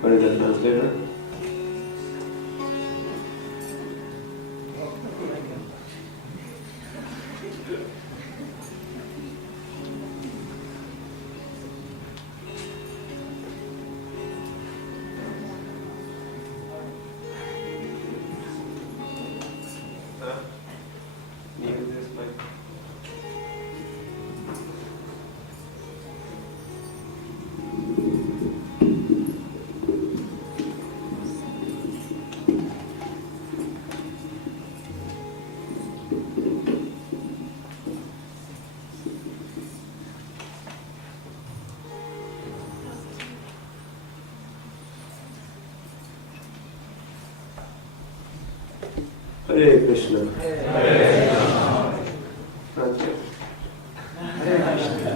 What is the translator? Hare Krishna. Hare Krishna. Francis. Hare Krishna.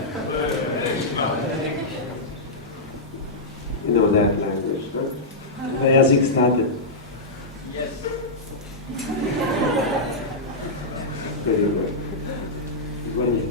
You know that language, right? The jazyk znáte. Yes. Very good. Výborně.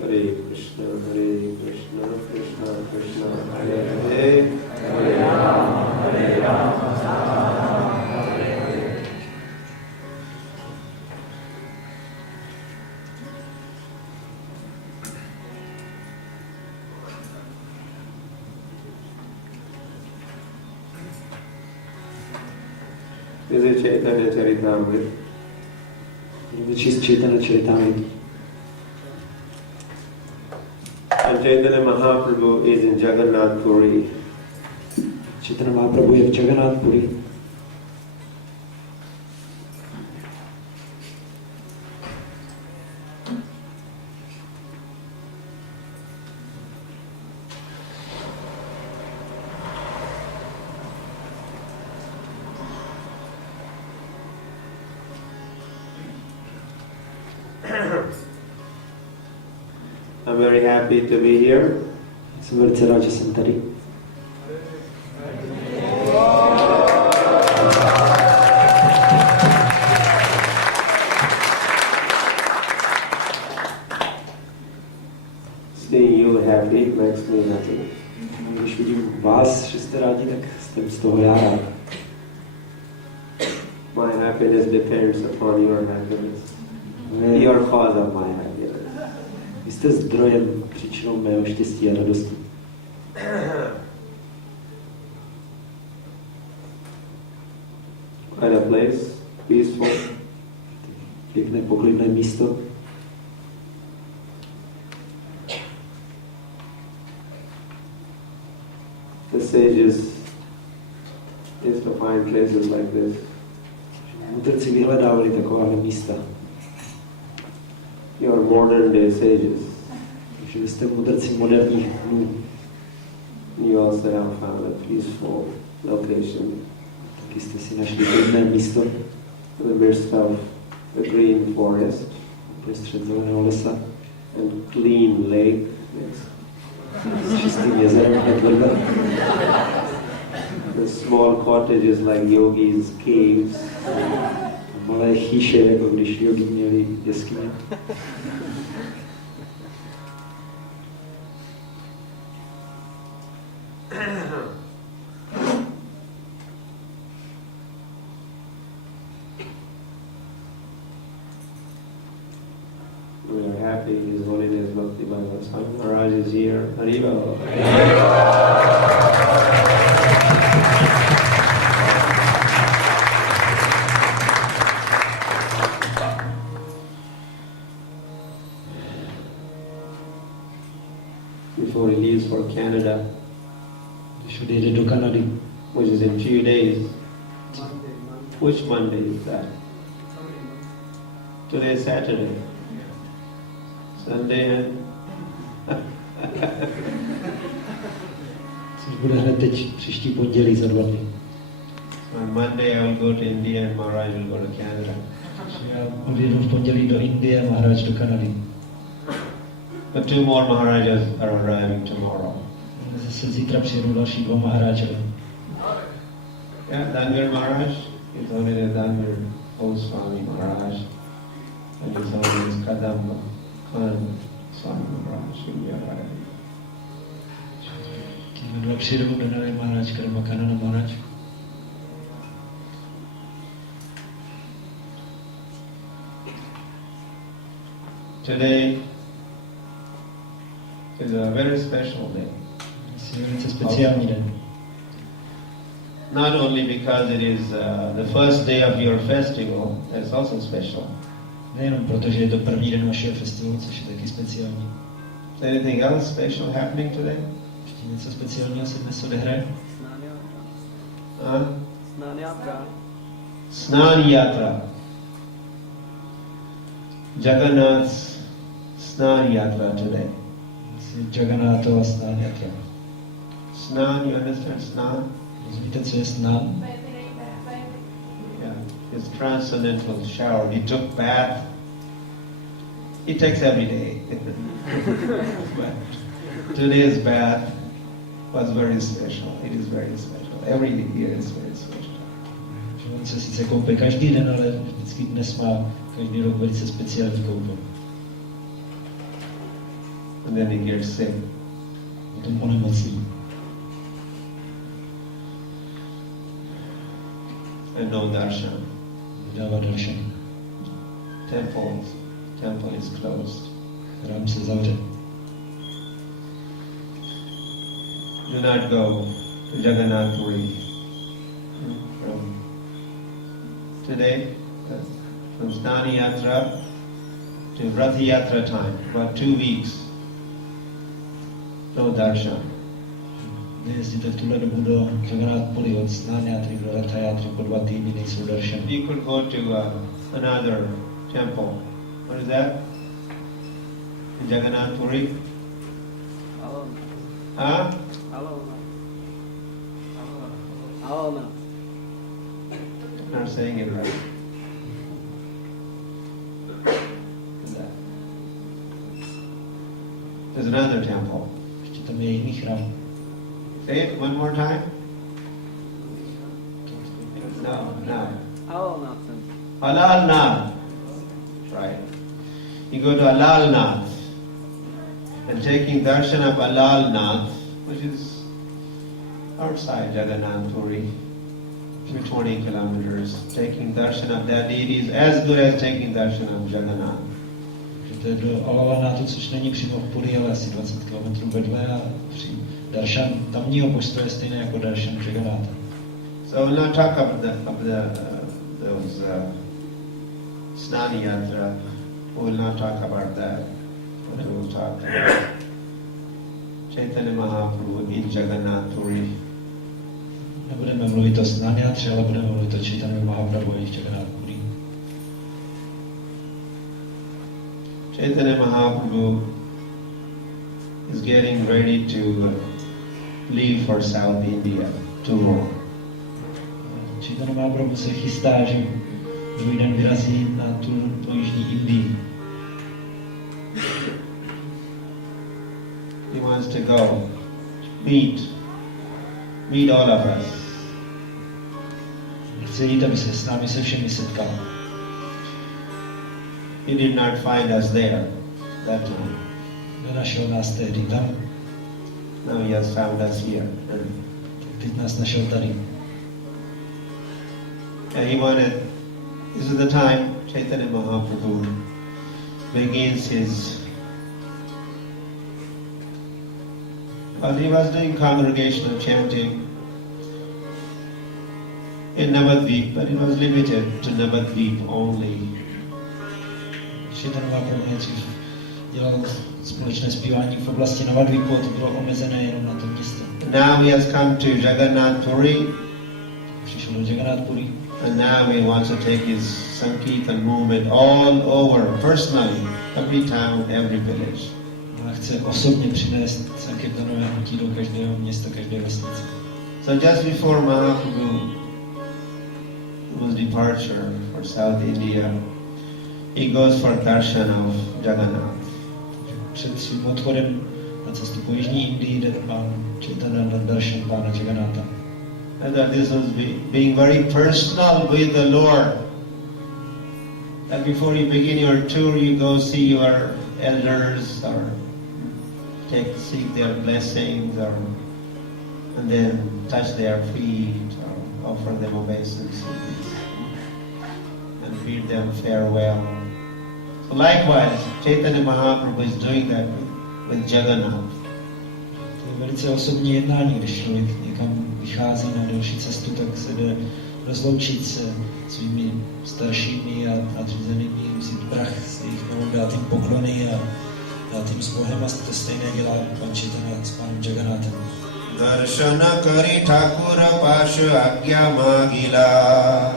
Hare Krishna, Krishna Krishna, Hare Hare, Hare Rama, Hare Rama, Hare Hare. This is Caitanya-caritamrita. Which is Caitanya-caritamrita. And Chaitanya Mahaprabhu is in Jagannath Puri. Chaitanya Mahaprabhu je v Jagannath Puri. I'm very happy to be here. Jsem velice rád, že jsem tady. Seeing you happy makes me happy. Když vidím vás, že jste rádi, tak jsem z toho já rád. My happiness depends upon your happiness. You are cause of my happiness. Vy jste zdrojem, příčinou mého štěstí a radosti. At a place, peaceful. Pěkné, poklidné místo. The sages used to find places like this. Mudrci vyhledávali takováhle místa. You are modern day sages. Takže vy jste mudrci moderních dnů. You also have found a peaceful location. Taky jste si našli klidné místo. In the midst of the green forest. Prostřed zeleného lesa. And clean lake. S čistým jezerem hned vedle. The small cottages like yogis' caves. Malé chýše, jako když jogi měli jeskyně. We are happy His Holiness Bhaktivedanta Swami Maharaj is here. Hare. Canada, když odjede do Kanady, which is in few days. Which Monday is that? Today is Saturday. Sunday and což bude hned teď příští pondělí za 2 dny. on Monday I will go to India and Maharaj will go to Canada. Já odjedu v pondělí do Indie a Maharaj do Kanady. But 2 more Maharajas are arriving tomorrow. Zase zítra přijedou další 2 Maharajové. Yeah, Dangar Maharaj is only the Dangar Swami Maharaj, and his only is Caitanya-caritamrita Swami Maharaj will be arriving. Tímhle 2 přijedou Dangar Maharaj, Caitanya-caritamrita Maharaj. Today is a very special day. Je velice speciální den. Not only because it is the first day of your festival, it's also special. Nejenom proto, že je to první den vašeho festivalu, což je taky speciální. Is anything else special happening today? Ještě něco speciálního se dnes odehraje? Snan Yatra. Jagannath's Snan Yatra today. Jagannatha Snan Yatra. Snan, you understand Snan? Rozumíte, co je snan? Yeah, his transcendental shower. He took bath. He takes every day. But today's bath was very special. It is very special. Every year is very special. On se sice koupe každý den, ale vždycky dnes má každý rok velice speciální koupel. And then he gets sick. Potom onemocní. And no darshan. Vydává darshan. Temple is closed. Chrám se zavře. Do not go to Jagannath Puri. Today, from Snani Yatra to Rath Yatra time, about 2 weeks, no darshan. Jezdíte v tuhle dobu do Jagannath Puri od Sannyasis do Ratha Yatry po 2 týdny nejsou darshan. You could go to another temple. What is that? In Jagannath Puri? Huh? I'm not saying it right. What's that? There's another temple. Ještě tam je jiný chrám. Say it one more time. No. Alalnath. Right. You go to Alalnath and taking darshan of Alalnath, which is outside Jagannath Puri, 20 kilometers. Taking darshan of that deity is as good as taking darshan of Jagannath. To je do Alalnathu, což není přímo v Puri, ale asi 20 km vedle a darshan tamního božstva je stejné jako darshan Jagannatha. So we'll not talk about those Snani Yatra. We will not talk about that. But we will talk about Chaitanya Mahaprabhu in Jagannath Puri. Nebudeme mluvit o Sannyasis, ale budeme mluvit o Chaitanya Mahaprabhu i Jagannath Puri. Chaitanya Mahaprabhu is getting ready to leave for South India tour. Chaitanya Mahaprabhu se chystá, že druhý den vyrazí na tur po Jižní Indii. He wants to go meet all of us. Chce jít, aby se s námi se všemi setkal. He did not find us there that time. Nenašel nás tehdy tam. Now he has found us here. Tak teď nás našel tady. And he wanted, this is the time Chaitanya Mahaprabhu begins his, well, he was doing congregational chanting in Navadvip, but it was limited to Navadvip only. Chaitanya Mahaprabhu nejdřív dělal společné zpívání v oblasti Navadvipu a to bylo omezené jenom na to město. Now he has come to Jagannath Puri, Přišel do Jagannath Puri and now he wants to take his Sankirtan movement all over, personally, every town, every village. a chce osobně přinést Sankirtanové hnutí do každého města, každé vesnice. So just before Mahaprabhu's departure for South India, he goes for darshan of Jagannath. Před svým odchodem na cestu po Jižní Indii jde pán Chaitanya na darshan pána Jagannatha. And that this was being very personal with the Lord. That before you begin your tour, you go see your elders or seek their blessings, and then touch their feet or offer them obeisance and bid them farewell. So likewise, Chaitanya Mahaprabhu is doing that with Jagannath. To je velice osobní jednání, když člověk někam vychází na další cestu, tak se jde rozloučit se svými staršími a nadřízenými, vzít prach z jejich nohou, dát jim poklony a dát jim s Bohem, a to stejné dělá pan Chaitanya s pánem Jagannathem. Darsana-caritamrita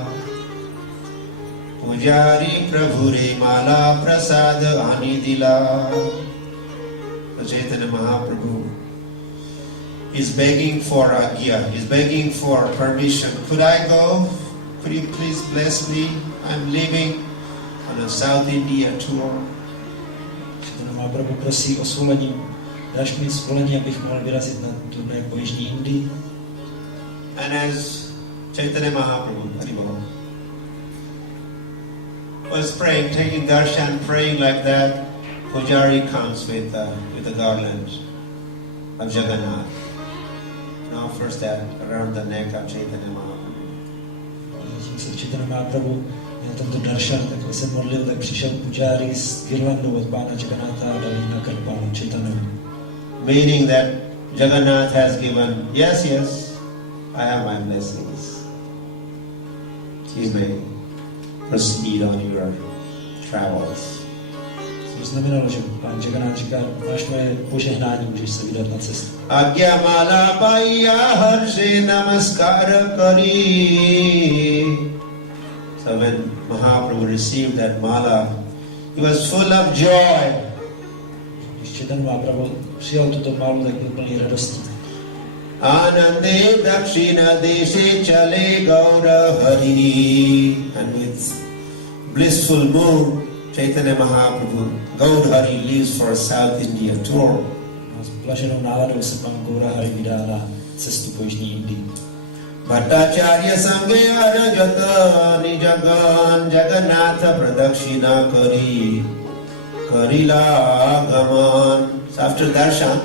Vidyagati Prabhu mala prasad anidila. Chaitanya Mahaprabhu is begging for agya, he's begging for permission. Could I go? Could you please bless me? I'm leaving on a South India tour. Chaitanya Mahaprabhu prosí o svolení. Dáš mi svolení, abych mohl vyrazit na turné po Jižní Indii? And as Chaitanya Mahaprabhu was praying, taking darshan, praying like that, Pujari comes with the garland of Jagannath. Now first that around the neck of Chaitanya Mahaprabhu. Tím se Chaitanya Mahaprabhu měl tento darshan, tak se modlil, tak přišel Pujari s girlandou od pána Jagannatha a dal ji na krk pánu Chaitanya. Meaning that Jagannath has given, yes, I have my blessings. You may proceed on your travels. To znamenalo, že pán Jagannath říká, máš moje požehnání, můžeš se vydat na cestu. Agya mala paiya harshe namaskara kari. So when Mahaprabhu received that mala, he was full of joy. Když Chaitanya Mahaprabhu přijal tuto málu, tak byl plný radosti. Anande dakshina deshe chale gaura hari. And with blissful mood, Chaitanya Mahaprabhu, Gaudhari, leaves for South India tour. S blaženou náladou se pan Gaurahari vydá na cestu po Jižní Indii. Bhattacharya sange arajata nijagan Jagannatha pradakshina kari karila gaman. So after darshan,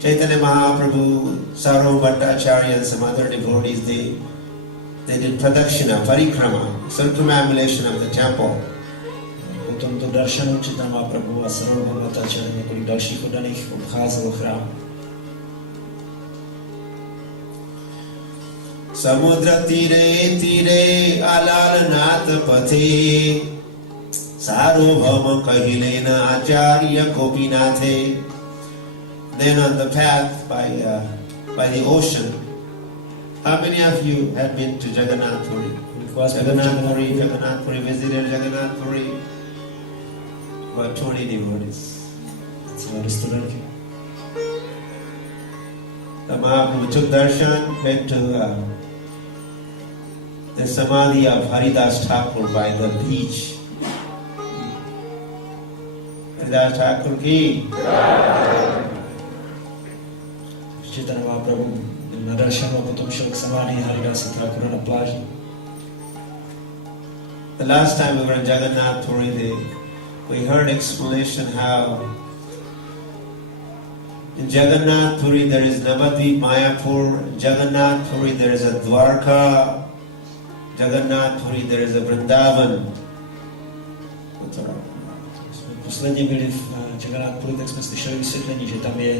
Chaitanya Mahaprabhu, Sarva Bhattacharya and some other devotees, they did pradakshina, parikrama, circumambulation of the temple. Po tomto darshanu Chaitanya Mahaprabhu a Sarva Bhattacharya a několik dalších oddaných obcházelo chrám. Samudra tire alalnath pathe sarvabhauma kahilena acharya gopinathe. Then on the path by the ocean, how many of you have been to Jagannath Puri? Jagannath Puri, visited Jagannath Puri? About 20 devotees. The Mahaprabhu took darshan, went to the samadhi of Haridas Thakur by the beach. Haridas Thakur ki. Chaitanya Mahaprabhu byl na darshanu a potom šel k samády Haridasa Thakura na pláži. The last time we were in Jagannath Puri, we heard explanation how in Jagannath Puri there is Navadvip Mayapur, Jagannath Puri there is a Dwarka, Jagannath Puri there is a Vrindavan. Posledně byli v Jagannath Puri, tak jsme slyšeli vysvětlení, že tam je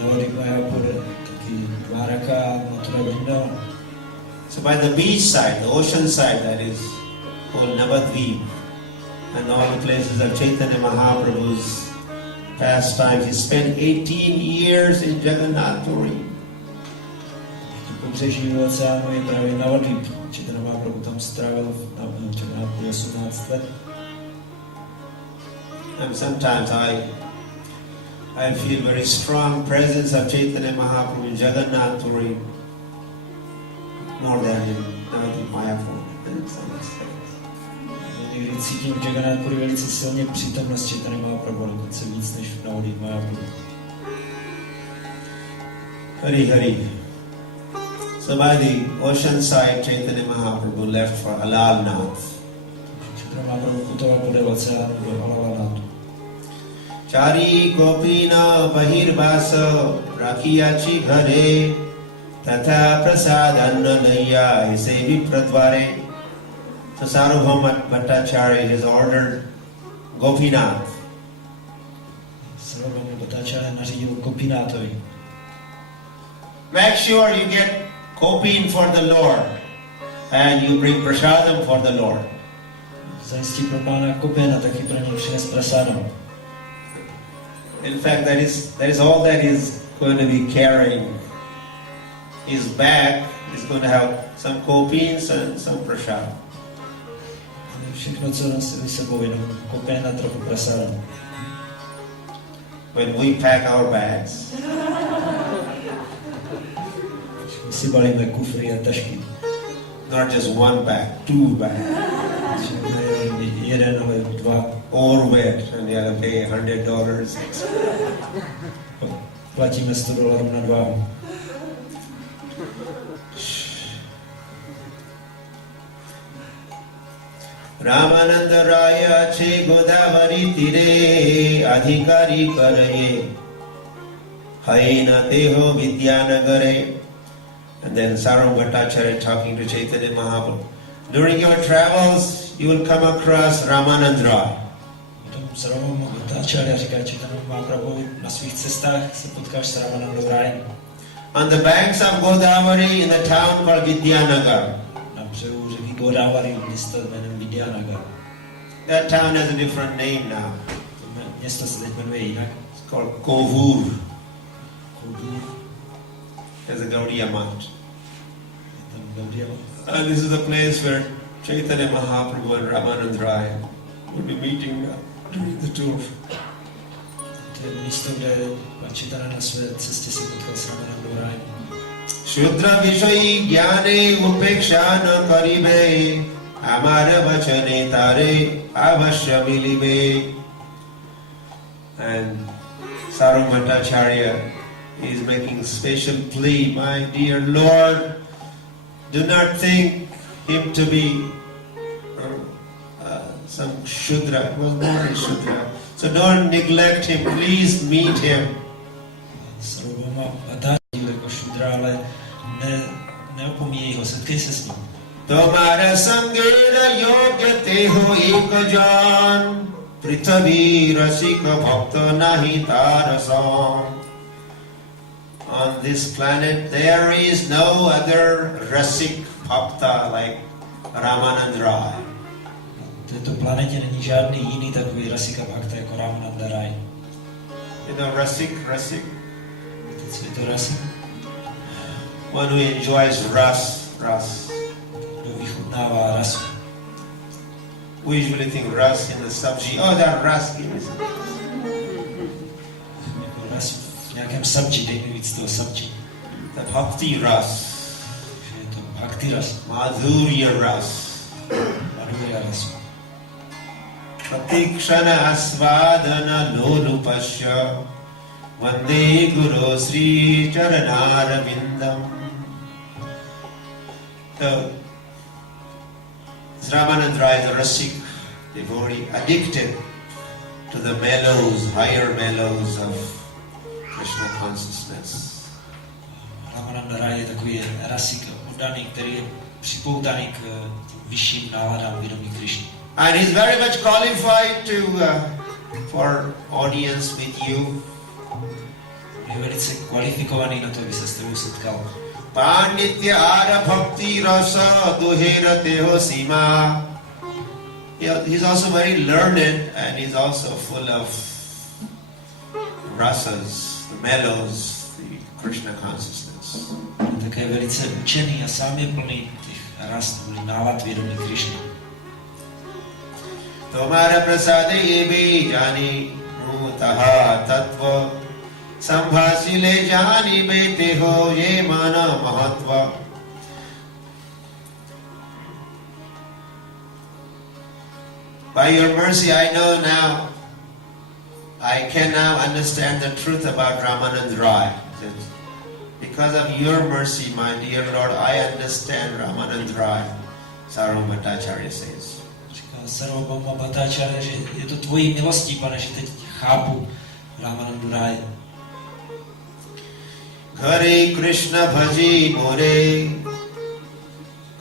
Navadvip Mayapur, taky Dwaraka a Mathura Vrindavan. So by the beach side, the ocean side, that is called Navadvip. and all the places of Chaitanya Mahaprabhu's pastimes. He spent 18 years in Jagannath Puri. Pobřeží oceánu je právě Navadvip. Chaitanya Mahaprabhu tam strávil na Jagannath Puri 18 let. And sometimes I feel very strong presence of Chaitanya Mahaprabhu in Jagannath Puri more than in Navadvip Mayapur. Někdy cítím v Jagannath Puri velice silně přítomnost Chaitanya Mahaprabhu, dokonce víc než v Navadvip Mayapur. Hari Hari. So by the ocean side, Chaitanya Mahaprabhu left for Alalnath. Chaitanya Mahaprabhu putoval podél oceánu do Alalnathu. Chari Gopina Bahirbasa Rakiyachi Ghare Tatha Prasadanna Naya Sevi Pradvare. So Sarvabhauma Bhattacharya has ordered Gopinath. Sarvabhauma Bhattacharya nařídil Gopinathovi. Make sure you get Gopin for the Lord and you bring prasadam for the Lord. Zajistí pro Pána Gopina, taky pro něj přines prasadam. In fact, that is all that he's going to be carrying. His bag is going to have some Gopins and some prasad. Všechno, co nosí s sebou, jenom Gopin a trochu prasadam. When we pack our bags, my si balíme kufry a tašky. not just one bag, two bags. Jeden, ale dva. Overweight, and you have to pay $100. Platíme $100 na váhu. Ramananda Raya Che Godavari Tire Adhikari Karaye Haina Teho Vidyanagare. And then Sarvam Bhattacharya talking to Chaitanya Mahaprabhu. During your travels, you will come across Ramananda. Sarvam Bhattacharya říká Chaitanya Mahaprabhu, na svých cestách se potkáš s Ramanandou Rájem. On the banks of Godavari in the town called Vidyanagar. Na břehu řeky Godavari, město jménem Vidyanagar. That town has a different name now. Město se teď jmenuje jinak. It's called Kovur. Kovur. There's a Gaudiya Math. Gaudiya. And this is the place where Chaitanya Mahaprabhu and Ramananda Raya will be meeting during the tour. To je místo, kde Chaitanya na své cestě se potkal s Ramanandou Rájem. Shudra Vishayi Gyane Upeksha na Karibe Amara Vachane Tare Avashya Milibe. And Sarvam Bhattacharya is making special plea, my dear Lord, do not think him to be some Shudra. He was born in Shudra. So don't neglect him, please meet him. Sarvabhauma Bhattacharya jako Shudra, ale neopomíjej ho, setkej se s ním. Tomara sangera yogyate ho ekajan Prithvi rasika bhakta nahi tarasam. On this planet there is no other rasik bhakta like Ramananda Rai. Na této planetě není žádný jiný takový rasika bhakta jako Ramananda Rai. You know rasik? Co je to rasik? One who enjoys ras. Kdo vychutnává rasu. We usually think ras in the sabji. Oh, that ras, give me some. Jako ras v nějakém sabji, dej mi víc toho sabji. The bhakti ras. Je to bhakti ras. Madhurya ras. Madhurya rasu. Pratikshana asvadana lolupasya Vande Guru Sri Charanarvindam. So, Ramananda Rai is a rasik devotee, addicted to the mellows, higher mellows of Krishna consciousness. Ramananda Rai je takový rasik oddaný, který je připoutaný k vyšším náladám vědomí Krishny. And he's very much qualified for audience with you. Je velice kvalifikovaný na to, aby se s tebou setkal. Panditya ara bhakti rasa duherate ho sima He's also very learned, and he's also full of rasas, the mellows, the Krishna consciousness. Také velice učený a sám je plný těch ras, nálad vědomí Krishna. Tomara prasade ye bhi jani taha tattva sambhasile jani bete ho ye mana mahatva. By your mercy I know now, I can now understand the truth about Ramanand Rai. Because of your mercy, my dear Lord, I understand Ramanand Rai, Sarvam Bhattacharya says. Sarvam Bhattacharya, že je to tvojí milostí, pane, že teď chápu Ramanandu Rai. Hare Krishna bhaji more,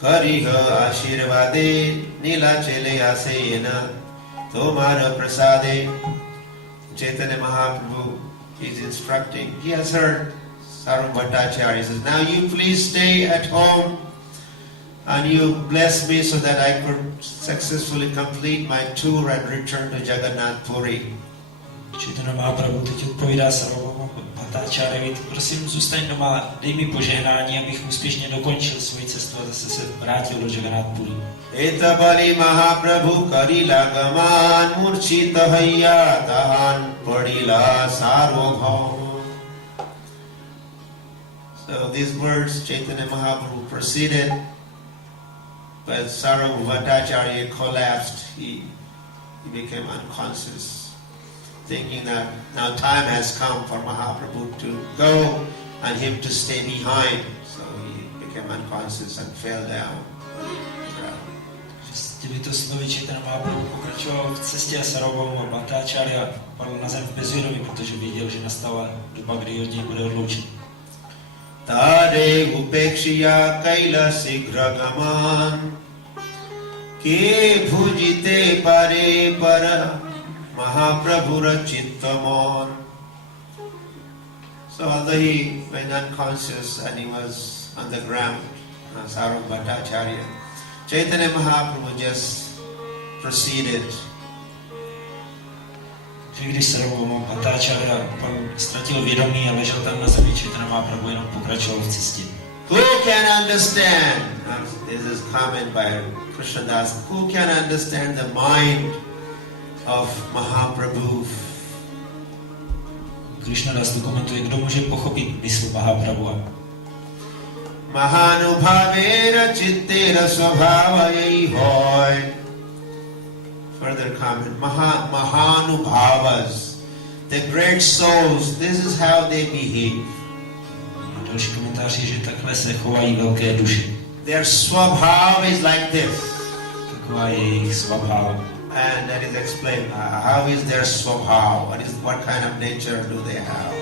kariha ashirvade, nilachele asena, tomara prasade. Chaitanya Mahaprabhu is instructing. He has heard Sarvam Bhattacharya. He says, now you please stay at home and you bless me so that I could successfully complete my tour and return to Jagannath Puri. Chaitanya Mahaprabhu teď odpovídá Sarvam Bhattacharya, prosím, zůstaň doma, dej mi požehnání, abych úspěšně dokončil svoji cestu a zase se vrátil do Jagannath Puri. Etabali Mahaprabhu karila gaman murchita hayya tahan padila sarvabhauma. So these words Chaitanya Mahaprabhu proceeded, but Sarvam Bhattacharya collapsed. He became unconscious, thinking that now time has come for Mahaprabhu to go and him to stay behind. So he became unconscious and fell down. S těmito slovy Chaitanya Mahaprabhu pokračoval v cestě a Sarvam Bhattacharya padl na zem v bezvědomí, protože věděl, že nastala doba, kdy od něj bude odloučen. Tade upekshiya kailasigragaman ke bhujite pare para Mahaprabhura chittamon. So although he went unconscious and he was on the ground, Sarvam Bhattacharya, Chaitanya Mahaprabhu just proceeded. Když Sarvam Bhattacharya ztratil vědomí a ležel tam na zemi, Chaitanya Mahaprabhu jenom pokračoval v cestě. Who can understand? This is comment by Krishnadas. Who can understand the mind of Mahaprabhu? Krishnadas dokumentuje, kdo může pochopit mysl Mahaprabhu. Mahanubhavera chittera svabhavayai hoy. Further comment, Mahanubhavas, the great souls, this is how they behave. Další komentář je, že takhle se chovají velké duše. Their svabhav is like this. Taková je jejich svabhav. And that is explained. How is their svabhav? What kind of nature do they have?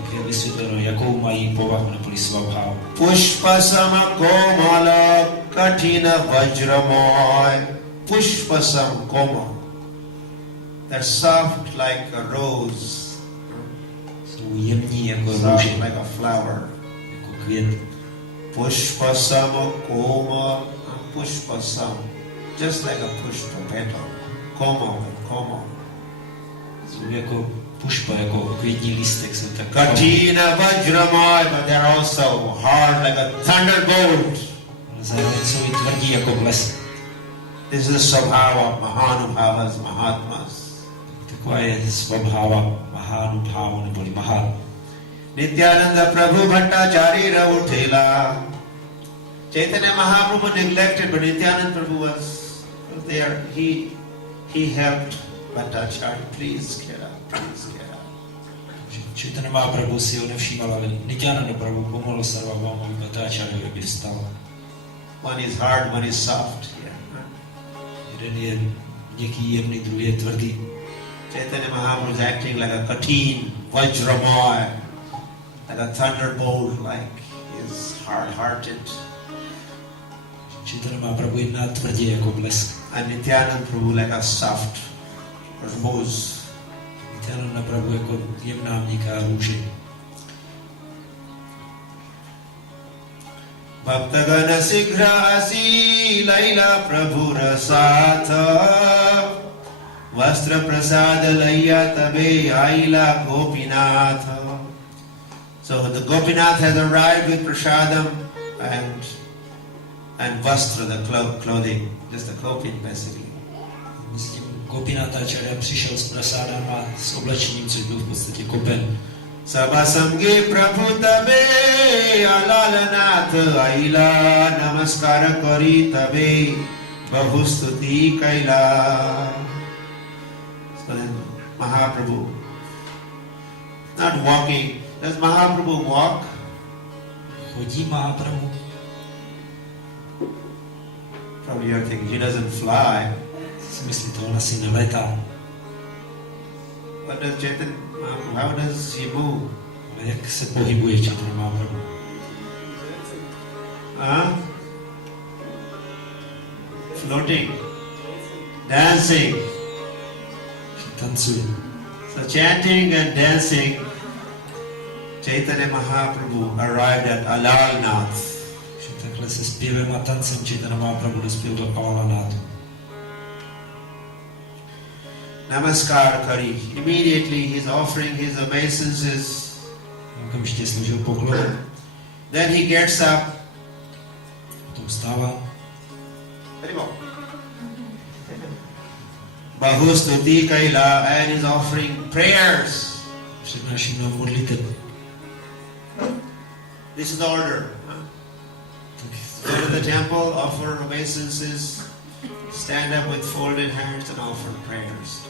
Pak je vysvětleno, jakou mají povahu neboli svabhav. Pushpasama komala katina vajramoy. Pushpasam koma. They're soft like a rose. Jsou jemní jako soft růže. Like a flower. Jako květ. Pushpasam koma. Pushpasam. Just like a pushpa petal. Koma. Jsou jako pušpa, jako květní lístek. Jsou tak Katina vajramoy, but they're also hard like a thunderbolt. Zároveň jsou i tvrdí jako blesk. This is the svabhava, Mahanubhavas, Mahatmas. Taková je svabhava, Mahanubhava neboli Mahat. Nityananda Prabhu Bhattacharya uthela. Chaitanya Mahaprabhu neglected, but Nityananda Prabhu was there. He helped Bhattacharya. Please get up, please get up. Chaitanya Mahaprabhu si ho nevšímal, ale Nityananda Prabhu pomohl Sarvabhaumovi Bhattacharyovi, aby vstal. One is hard, one is soft. Jeden je měkký, jemný, druhý je tvrdý. Chaitanya Mahaprabhu is acting like a katin, vajramoy, like a thunderbolt, like he's hard-hearted. Chaitanya Mahaprabhu jedná tvrdě jako blesk. And Nityananda Prabhu like a soft rose. Nityananda Prabhu jako jemná, měkká růže. Bhaktagana sigra asi laila prabhu rasatha Vastra prasada laya tabe aila Gopinatha. So the Gopinath has arrived with prasadam and vastra, the clothing, just the clothing basically. Gopinathacharya přišel s prasádem a s oblečením, což byl v podstatě kopen. Sabasamge prabhu tabe alalanath aila namaskara kari tabe bahustuti kaila. So then Mahaprabhu, not walking. Does Mahaprabhu walk? Chodí Mahaprabhu? Probably you're thinking he doesn't fly. Si myslíte, on asi neletá. What does Chaitanya Mahaprabhu, how does he move? Ale jak se pohybuje Chaitanya Mahaprabhu? Floating, dancing. Tancuje. So chanting and dancing, Chaitanya Mahaprabhu arrived at Alalnath. Takhle se zpěvem a tancem Chaitanya Mahaprabhu dospěl do Alalnátu. Namaskar Kari. Immediately he's offering his obeisances. Okamžitě složil poklon. Then he gets up. Potom vstává. Bahustuti Kaila and is offering prayers. Přednáší mnoho modliteb. This is the order. Go to the temple, offer obeisances, stand up with folded hands and offer prayers.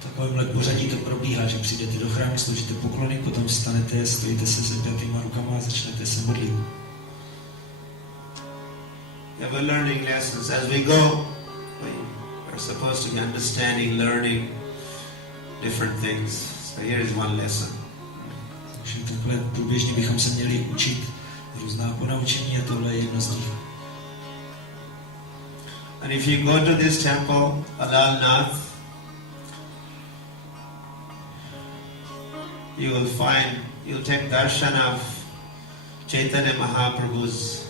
V takovémhle pořadí to probíhá, že přijdete do chrámu, složíte poklony, potom vstanete, stojíte se zepnutýma rukama a začnete se modlit. We're learning lessons as we go. We're supposed to be understanding, learning different things. So here is one lesson. Takže takhle průběžně bychom se měli učit různá ponaučení a tohle je jedno z nich. And if you go to this temple, Alalnath, you'll take darshan of Chaitanya Mahaprabhu's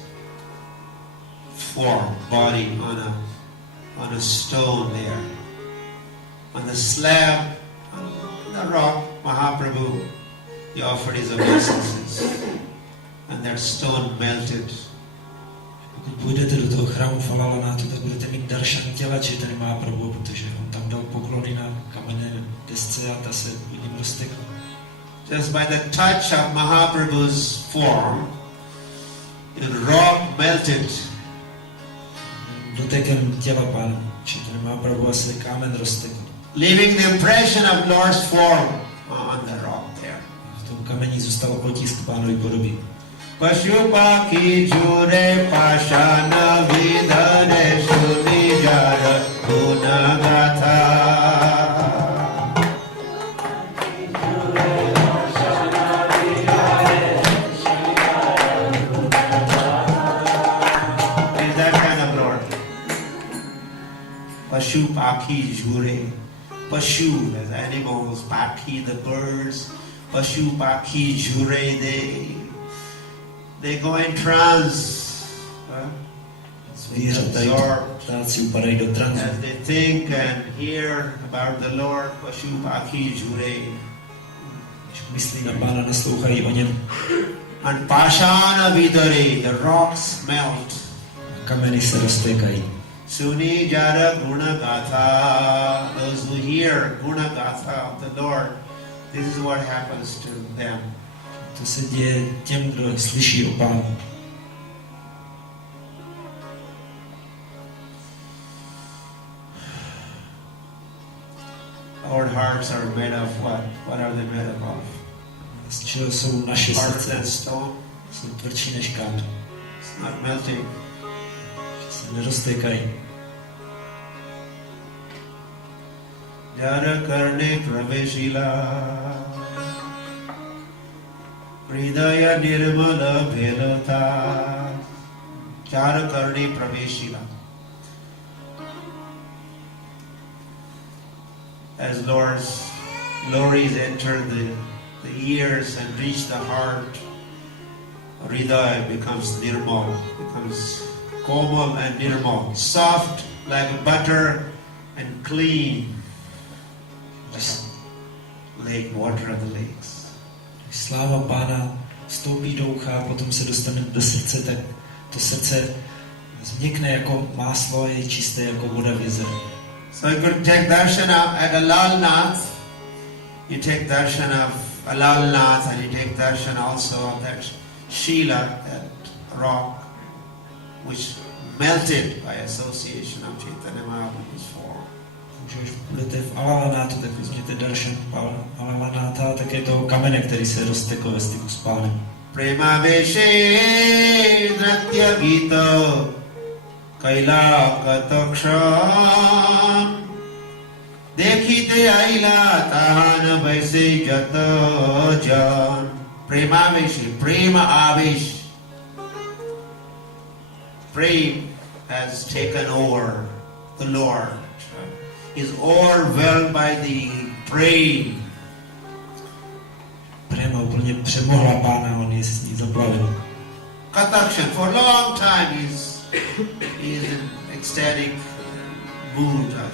form, body on a stone there. On the slab, on the rock, Mahaprabhu, he offered his obeisances. And that stone melted. Pokud půjdete do toho chrámu v Alalnátu, tak budete mít daršan těla Chaitanya Mahaprabhu, protože on tam dal poklony na kamenné desce a ta se pod ním roztekla. Just by the touch of Mahaprabhu's form, the rock melted. Dotekem těla Pána Chaitanya Mahaprabhu a se kámen roztekl. Leaving the impression of Lord's form on the rock there. V tom kameni zůstal otisk Pánovy podoby. Pashupaki jure pashana vidhane sunijara gunagatha. Is that kind of Lord? Pashupaki jure. Pashu as animals, Paki the birds, Pashupaki jure they go in trance. As they think and hear about the Lord, Pashupaki jure. Myslí na Pána, naslouchají o něm. And Pashana vidare, the rocks melt. Kameny se roztékají. Suni jara gunagatha, those who hear gunagatha of the Lord, this is what happens to them. To se děje těm, kdo slyší o Pánu. Our hearts are made of what? What are they made of? Z čeho jsou naše Heart srdce? and stone. Jsou tvrdší než kámen. It's not melting. Se neroztékají. Jara karne praveshila Hridaya nirmala bhelata Jara karne praveshila. As Lord's glories enter the ears and reach the heart, hridaya becomes nirmal, becomes komal and nirmal, soft like butter and clean, just lake, water of the lakes. Sláva Pána vstoupí do ucha a potom se dostane do srdce, tak to srdce změkne jako máslo a je čisté jako voda v jezeře. So you could take darshana at Alalnath, you take darshana of Alalnath and you take darshana also of that Shila, that rock, which melted by association of Chaitanya Mahaprabhu's form. Když budete v Alalnátu, tak vezměte daršan Alalnáta a také toho kamene, který se roztekl ve styku s Pánem. Prema veshe nratya gita kaila katoksham dekhite aila tahan vaise jata jan. Prema veshe, prema avesh. Prem has taken over the Lord. Is overwhelmed by the prem. Prema úplně přemohla Pána, on je s ní zaplavil. Katakshan, for a long time he's in ecstatic mood of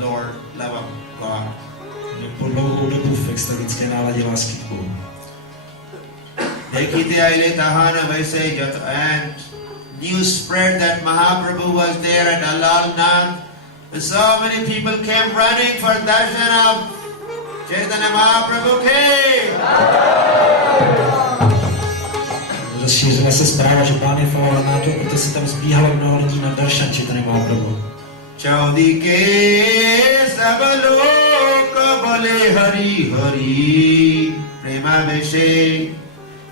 Lord, love of God. Po dlouhou dobu v extatické náladě lásky k Bohu. And news spread that Mahaprabhu was there at Alalnath. And so many people came running for darshan of Chaitanya Mahaprabhu came. Rozšířila se zpráva, že Pán je v Alalnátu, proto se tam zbíhalo mnoho lidí na daršan Chaitanya Mahaprabhu. Chaudike sabalok bale hari hari prema veshe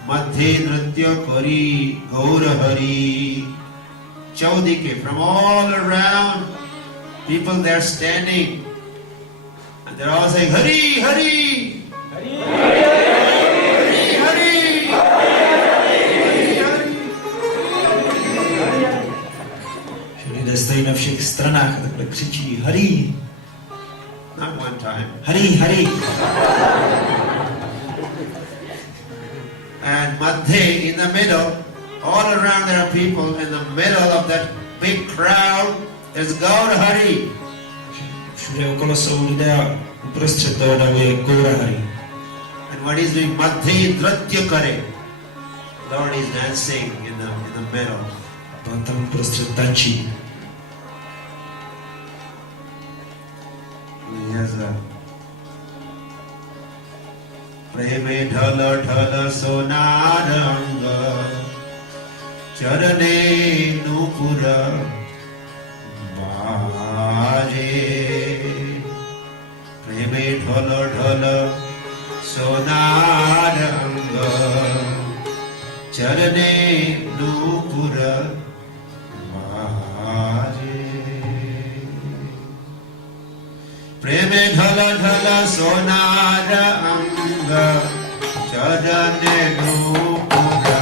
madhe nritya kari gaur hari. Chaudike, from all around, people there standing, and they're all saying Hari Hari Hari Hari Hari Hari. Lidé stojí na všech stranách a takhle křičí Hari. Not one time. Hari, Hari. And Madhe, in the middle, all around there are people, in the middle of that big crowd, there's Gaur Hari. Všude okolo jsou lidé a uprostřed toho davu je Gaura Hari. And what is doing? Madhe Nritya Kare. Lord is dancing in the middle. Pán tam uprostřed tančí. He has a Preme dhala dhala sonaranga Charane nupura Baje Preme dhala dhala sonaranga Charane nupura Baje Preme dhala dhala sonaranga Charane nupura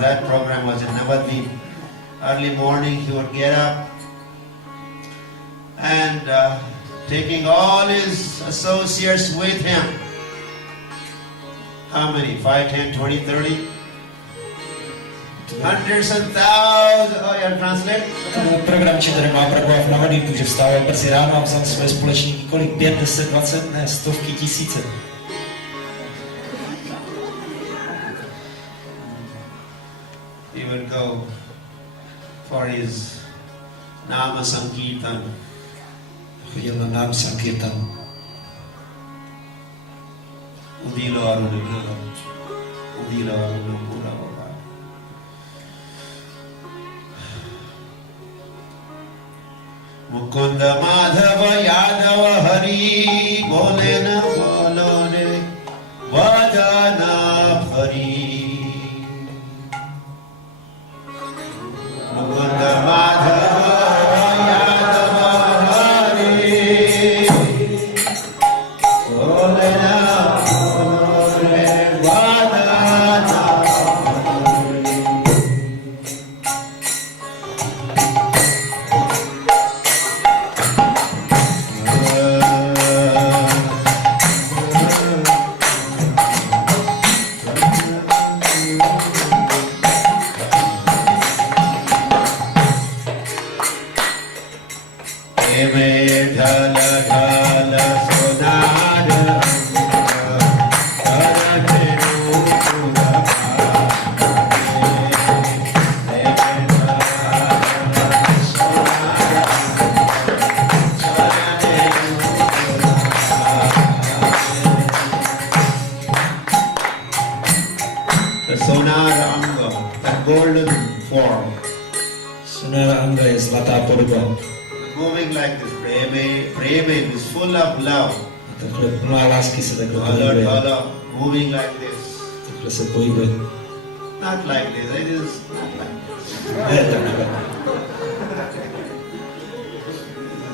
That program was in Navadvip. Early morning he would get up and taking all his associates with him. How many? 5, 10, 20, 30? Hundreds and thousands. Oh, you translate? Program Chaitanya Mahaprabhu v Navadvipu, že vstával brzy ráno a vzal své společníky kolik? 5, 10, 20, ne, stovky, tisíce. He would go for his Nama Sankirtan. Chodil na Nama Sankirtan. Udilo Arunapura. Udilo Arunapura. Mukunda Madhava Yadava Hari Bole na bolo re Vadana Hari Mukunda Madhava Yadava Hari Bole na bolo re Vadana moving like this, preme is full of love. Moving like this. Not like this, it is not like this.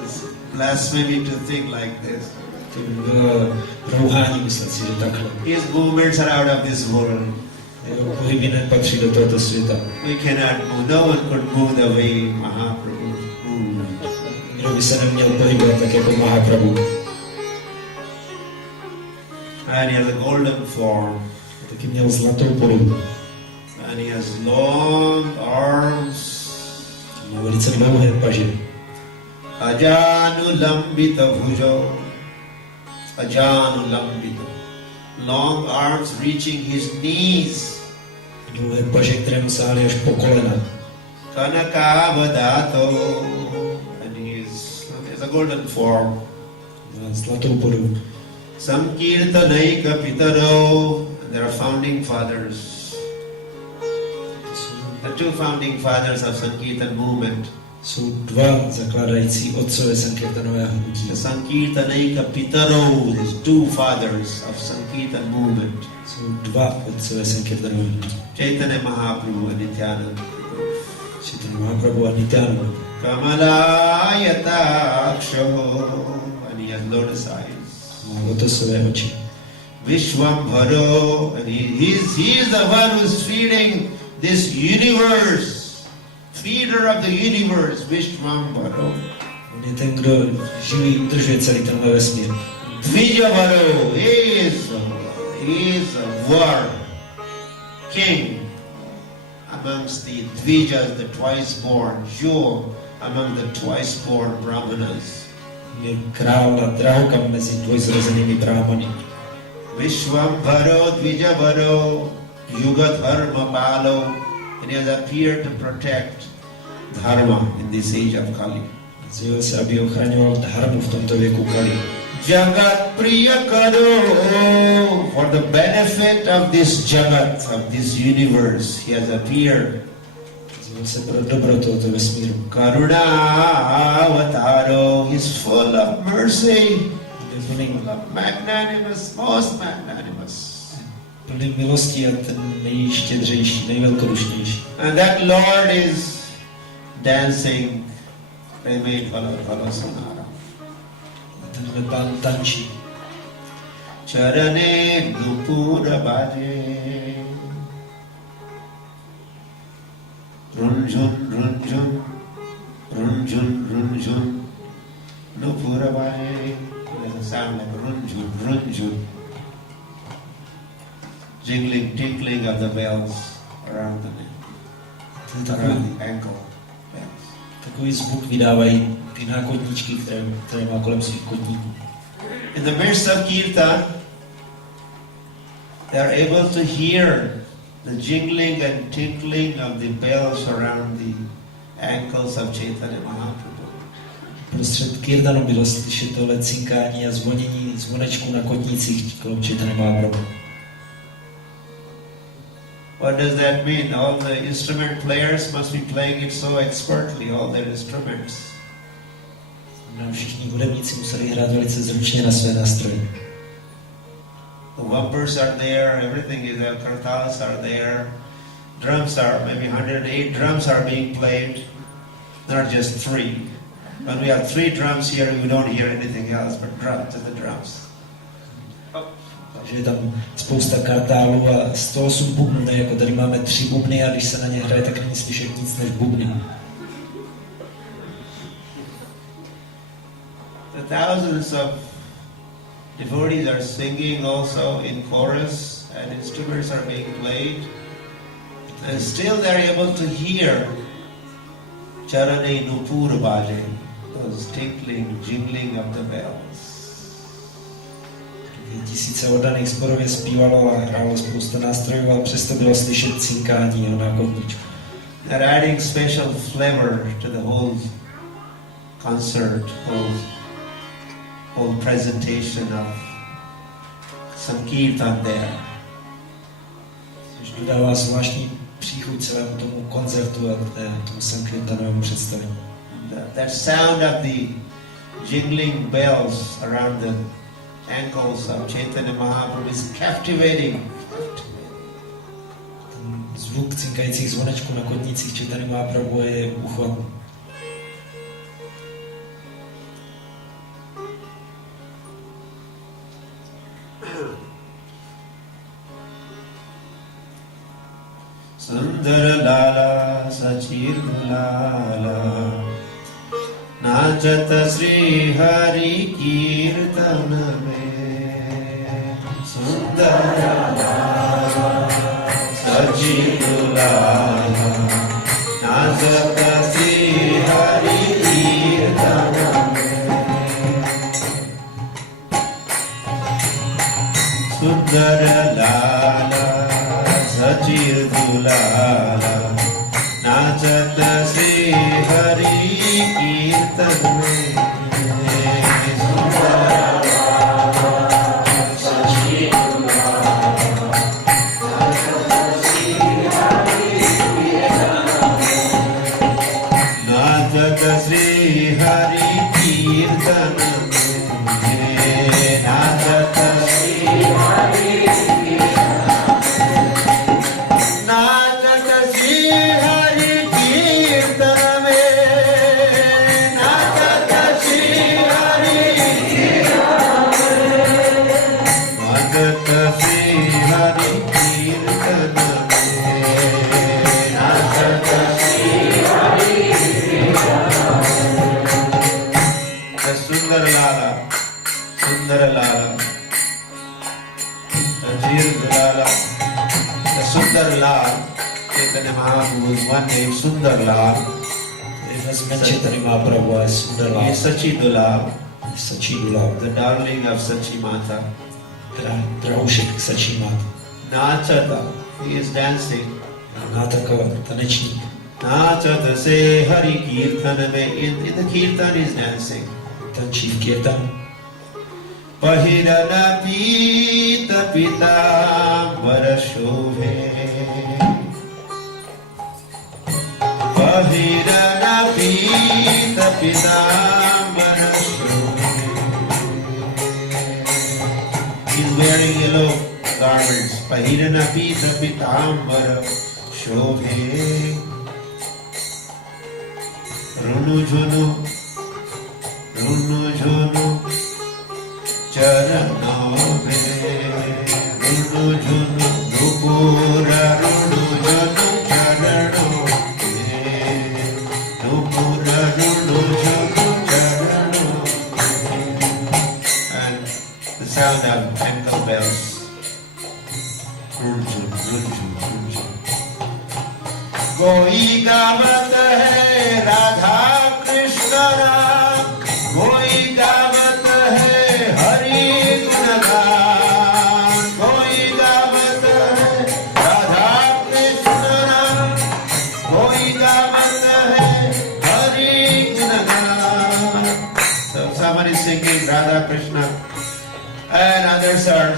It's blasphemy to think like this. His movements are out of this world. We cannot move, no one could move the way Mahaprabhu moved. And he has a golden form. And he has long arms. Ajanulambita bhujo. Ajanulambita. Long arms reaching his knees. Kanakavadato. And he has a golden form. Sankirtanaika Pitaro. There are founding fathers. The two founding fathers of Sankirtan movement. The Sankirtanaika Pitaro. There's two fathers of Sankirtan movement. Chaitanya Mahaprabhu and Nityananda. Kamalayata Aksho. And he has lotus eyes. Vishwambharo, and he is the one who is feeding this universe, feeder of the universe, Vishwambharo. Vidyagati, he is a war king amongst the Dvijas, the twice born, jewel among the twice born Brahmanas. Vishwambharo, Dvijabharo, Yugadharma Palo, and he has appeared to protect Dharma in this age of Kali. Jagat Priya Karo, for the benefit of this Jagat, of this universe, he has appeared. Karuna Avataro, he's full of mercy, full of magnanimous, most magnanimous. And that Lord is dancing. Charane Nupura Baje. Runjun, runjun, runjun, runjun, Nupura Baje. There's a sound like runjun, runjun. Jingling, tinkling of the bells around the neck, around the ankle bells. Takový zvuk vydávají ty nákotníčky, které má kolem svých kotníků. In the midst of kirtan, they are able to hear the jingling and tinkling of the bells around the ankles of Chaitanya Mahaprabhu. Prostřed kirtanu bylo slyšet tohle cinkání a zvonění zvonečků na kotnících kolem Chaitanya Mahaprabhu. What does that mean? All the instrument players must be playing it so expertly, all their instruments. Všichni hudebníci museli hrát velice zručně na své nástroje. The bumpers are there, everything is there, kirtans are there, drums are, maybe 108 drums are being played, not just 3. When we have 3 drums here, we don't hear anything else but just the drums. Takže je tam spousta kartálů a 108 bubnů, ne jako tady máme 3 bubny a když se na ně hraje, tak není slyšet nic než bubny. The thousands of devotees are singing also in chorus and instruments are being played and still they're able to hear Charane Nupur Baje, those tinkling, jingling of the bells. Tisíce oddaných zborově zpívalo a hrálo spousta nástrojů, ale přesto bylo slyšet cinkání a nákotničku. They're adding special flavor to the whole concert, whole presentation of some kirtan there. Což dodává zvláštní příchuť celému tomu koncertu a tomu sankirtanovému představení. That sound of the jingling bells around the ankles of Chaitanya Mahaprabhu is captivating. Ten zvuk cinkajících zvonečků na kotnících Chaitanya Mahaprabhu je uchvatný. Sundara Lala Sachir Lala Nachata Sri Hari Kirtan Mein Sundara Lala Sachir Lala Nachata Sri Hari Kirtan Mein Sundara Lala Sachir Dulala Nachata Sri Hari Kirtan Mein Sundara Lala Sachir Dulala Nachata Sri Hari Kirtan Mein Nachata Sri Hari Kirtan Mein Nachata Sri Hari Chaitanya Mahaprabhu was one name Sundar Lal. Jedna z jmen Chaitanya Mahaprabhu je Sundar Lal. Sachi Dulal, Sachi Dulal, the darling of Sachi Mata. Drahoušek Sachi Mata. Nachata, he is dancing. Nataka, tanečník. Nachata se Hari Kirtan mein, in the Kirtan he is dancing. Tančí v kirtan. Pahirana Pita Pitambara Shobhe Pahirana Pita Pitambara Shobhe. He's wearing yellow garments. Pahirana Pita Pitambara Shobhe Runu Junu Runu Junu Charano mein Runu Junu Nupura Runu Junu Charano mein Nupura Runu Junu Charano mein. And the sound of ankle bells. Runjun, Runjun, Runjun. Koi gavat hai Radha Krishna Ram, koi gavat hai Hari Gunagan, koi gavat hai Radha Krishna Ram, koi gavat hai Hari Gunagan. So someone is singing Radha Krishna and others are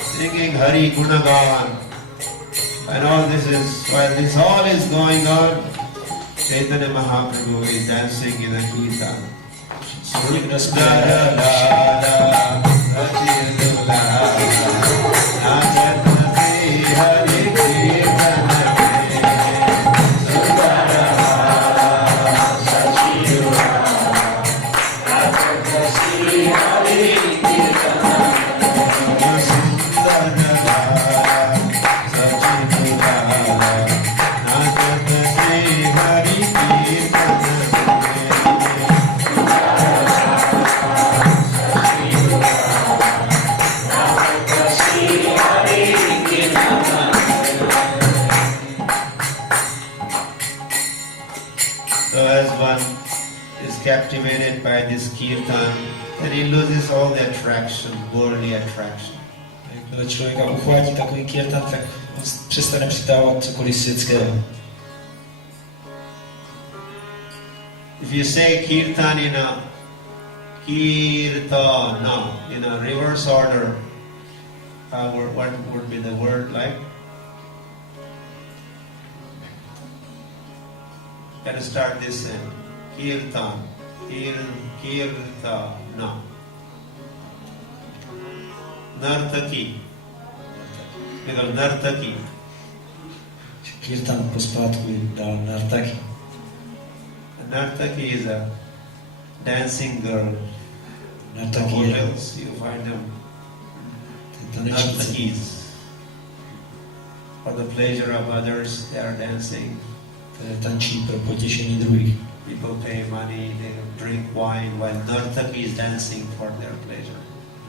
singing Hari Gunagan. And all this is, while this all is going on, Chaitanya Mahaprabhu is dancing in a kirtan. někdo zpívá. Captivated by this kirtan, then he loses all the attraction, worldly attraction. Jakmile člověka uchvátí takový kirtan, tak on přestane přitávat cokoliv světského. If you say kirtan in a reverse order, what would be the word like? Got to start this end. Kirtan, kirtana. Nartaki. Because nartaki. Kirtan pospátku dal nartaki. Nartaki is a dancing girl. Nartaki in the hotels you find them. Nartakis. For the pleasure of others, they are dancing. Tančí pro potěšení druhých. People pay money, they drink wine while nartaki is dancing for their pleasure.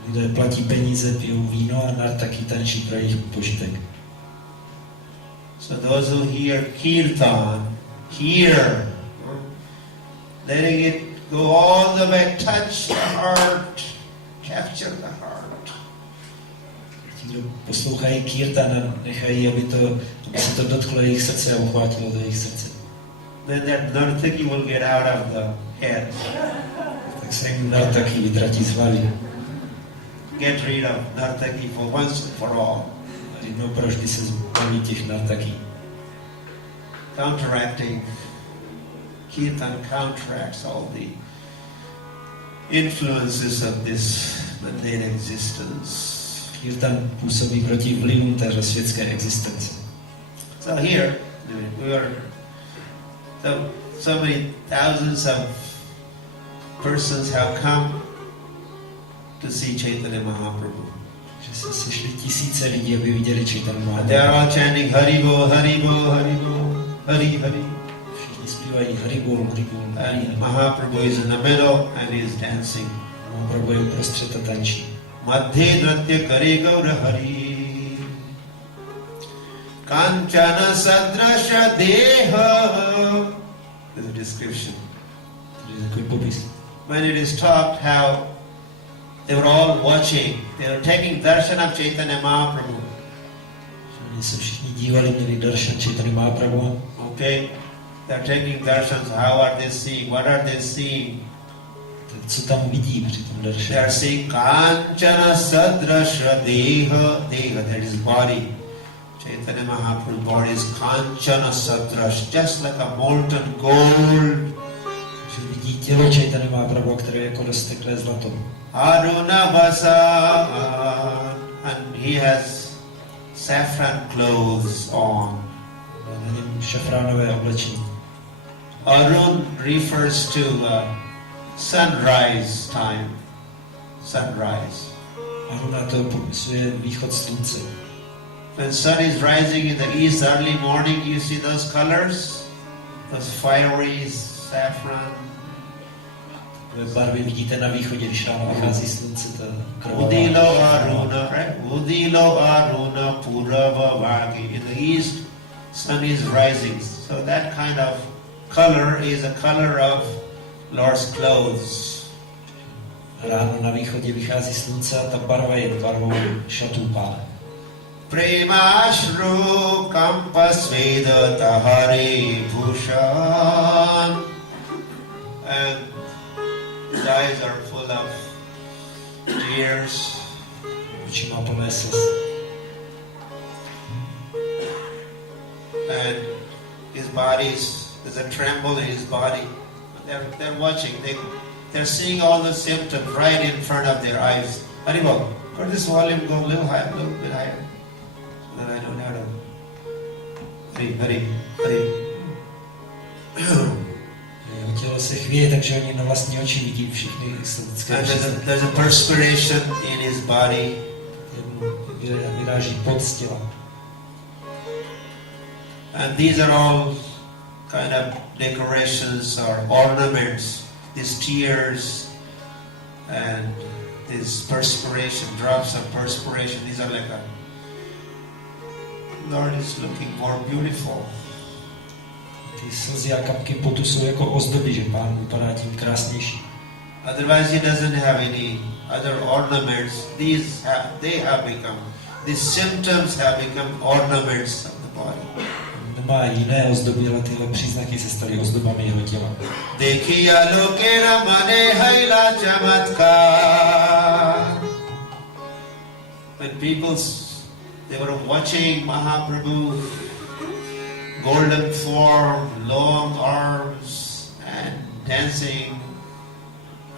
Lidé platí peníze, pijou víno a nartaki tančí pro jejich požitek. So those who hear kirtan, hear, letting it go all the way, touch the heart, capture the heart. Ti, kdo poslouchají kirtan a nechají, aby se to dotklo jejich srdce a uchvátilo do jejich srdce. Then that nartaki will get out of the head. Tak se jim nartaki vytratí z hlavy. Get rid of nartaki for once and for all. Jednou provždy se zbaví těch nartaki. Counteracting. Kirtan counteracts all the influences of this mundane existence. Kirtan působí proti vlivům této světské existence. So here, we are so many thousands of persons have come to see Caitanya Mahaprabhu. Že se sešli tisíce lidí, aby viděli Caitanya Mahaprabhu. They are all chanting Hare Bol, Hare Bol, Hare Bol, Hare Hare. Všichni zpívají Hare Bol, Hare Bol. And Mahaprabhu is in the middle and he is dancing. Mahaprabhu je uprostřed a tančí. Madhye nratya kare gaura Hari. Kanchana sadrasha deha. There's a description. When it is talked how they were all watching, they were taking darshan of Caitanya Mahaprabhu. Se všichni dívali, měli darshan Caitanya Mahaprabhu. Okay, they are taking darshans. How are they seeing? What are they seeing? Co tam vidí při tom darshanu? They are seeing Kanchana sadrasha deha. Deha, that is body. Caitanya Mahaprabhu's body is Kanchana sadrash, just like a molten gold. Že vidí tělo Caitanya Mahaprabhu, které je jako rozteklé zlato. Aruna Vasa, and he has saffron clothes on. Na něm šafránové oblečení. Arun refers to sunrise time. Sunrise. Aruna to popisuje východ slunce. When sun is rising in the east early morning, you see those colors, those fiery saffron. Barvy vidíte na východě, když ráno vychází slunce, ta krovavá. Udilo Aruna, right? Udilo Aruna Purava Vagi. In the east, sun is rising. So that kind of color is a color of Lord's clothes. Ráno na východě vychází slunce a ta barva je barvou šatů Pána. Premashru Kampasveda Tahari Bhushan. And his eyes are full of tears. Oči má plné slz. And his body there's a tremble in his body. They're watching. They're seeing all the symptoms right in front of their eyes. Anyway, could this volume go a little higher, a little bit higher? So that I don't have to. Hare. Jeho tělo se chvěje, takže oni na vlastní oči vidí všechny estetické příznaky. There's a perspiration in his body. Vyráží pot z těla. And these are all kind of decorations or ornaments. These tears and this perspiration, drops of perspiration, these are like a Lord is looking more beautiful. Ty slzy a kapky potu jsou jako ozdoby, že Pán vypadá tím krásnější. Otherwise he doesn't have any other ornaments. These symptoms have become ornaments of the body. Nemá jiné ozdoby, ale tyhle příznaky se staly ozdobami jeho těla. Dekhiya lokera mane haila chamatkar. When they were watching Mahaprabhu, golden form, long arms, and dancing.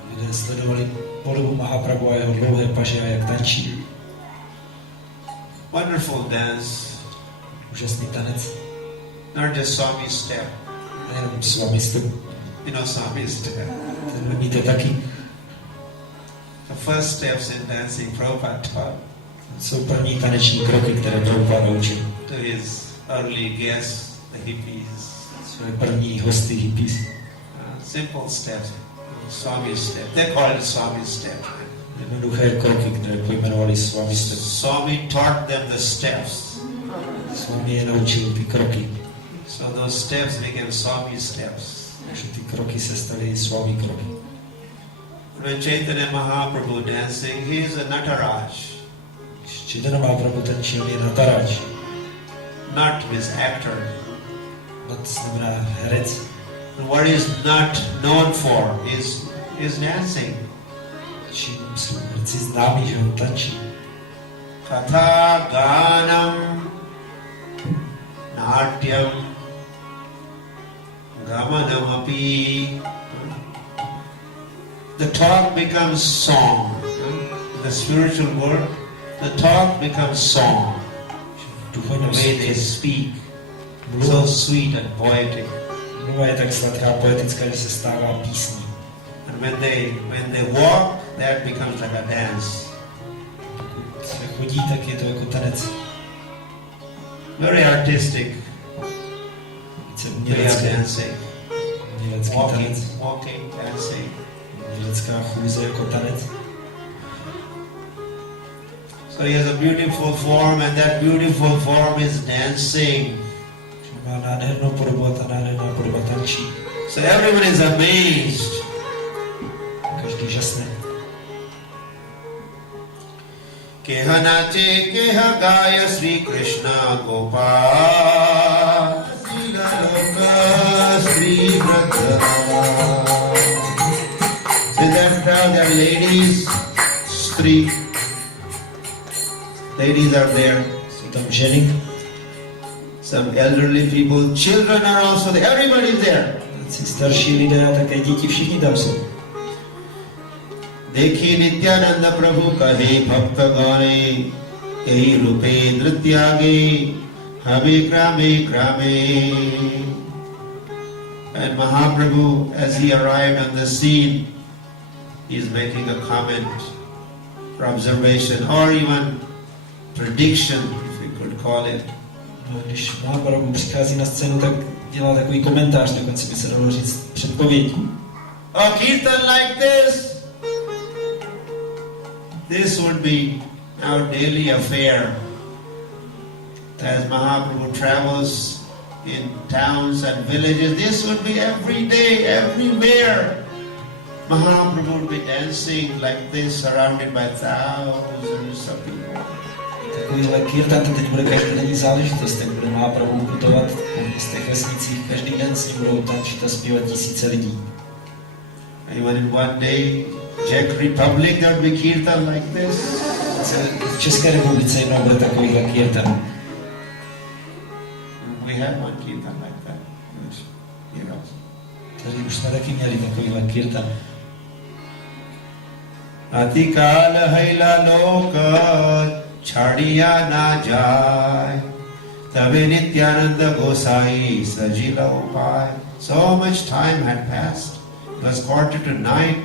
Lidé sledovali podobu Mahaprabhu a jeho dlouhé paže a jak tančí. Wonderful dance. Úžasný tanec. Not just Swami step. Nejenom Swami step. You know Swami step. Ten víte taky. The first steps in dancing Prabhupada taught. Jsou první taneční kroky, které Prabhupada naučil. To his early guests, the hippies. Své první hosty hippies. Simple steps. Swami step. They call it Swami step. Jednoduché kroky, které pojmenovali Swami step. Swami taught them the steps. Swami je naučil ty kroky. So those steps became Swami steps. Takže ty kroky se staly Swami kroky. When Chaitanya Mahaprabhu dancing, he is a Nataraj. Chaitanya Mahaprabhu tančil je Nataraj. Nat means actor. Nat znamená herec. And what is not known for is dancing. Čím jsou herci známí, že on tančí. Katha, Ganam, Natyam, Gamanamapi. The talk becomes song. In the spiritual world, the talk becomes song. The way they speak, so sweet and poetic. Mluva je tak sladká a poetická, že se stává písní. And when they walk, that becomes like a dance. Když se chodí, tak je to jako tanec. Very artistic. Více umělecké. Umělecký tanec. Walking, dancing. Umělecká chůze jako tanec. So he has a beautiful form, and that beautiful form is dancing. Má nádhernou podobu a ta nádherná podoba tančí. So everyone is amazed. Každý žasne. Keha nache, keha gaya Sri Krishna Gopal. Sila loka Sri Vrata. So that crowd, there are ladies, Sri. Ladies are there. Jsou tam ženy. Some elderly people, children are also there. Everybody is there. Starší lidé a také děti, všichni tam jsou. देखी नित्यानंद प्रभु कहे भक्त गाने यही रूपे नृत्यागे हवे क्रामे क्रामे. And Mahaprabhu, as he arrived on the scene, he is making a comment or observation or even prediction, if we could call it. Když Mahaprabhu přichází na scénu, tak dělá takový komentář, dokonce by se dalo říct předpověď. A kirtan like this would be our daily affair. As Mahaprabhu travels in towns and villages, this would be every day, everywhere. Mahaprabhu would be dancing like this, surrounded by thousands of people. Takovýhle kirtan to teď bude každodenní záležitost, jak bude Mahaprabhu putovat po městech, vesnicích, každý den s ním budou tančit a zpívat tisíce lidí. Even in one day, Czech Republic, there would be kirtan like this. V České republice jednou bude takovýhle kirtan. We have one kirtan like that. Tady už jsme taky měli takovýhle kirtan. Atikal haila loka chadiya na jai. Tabe Nityananda Gosai sajila upai. So much time had passed. It was 8:45.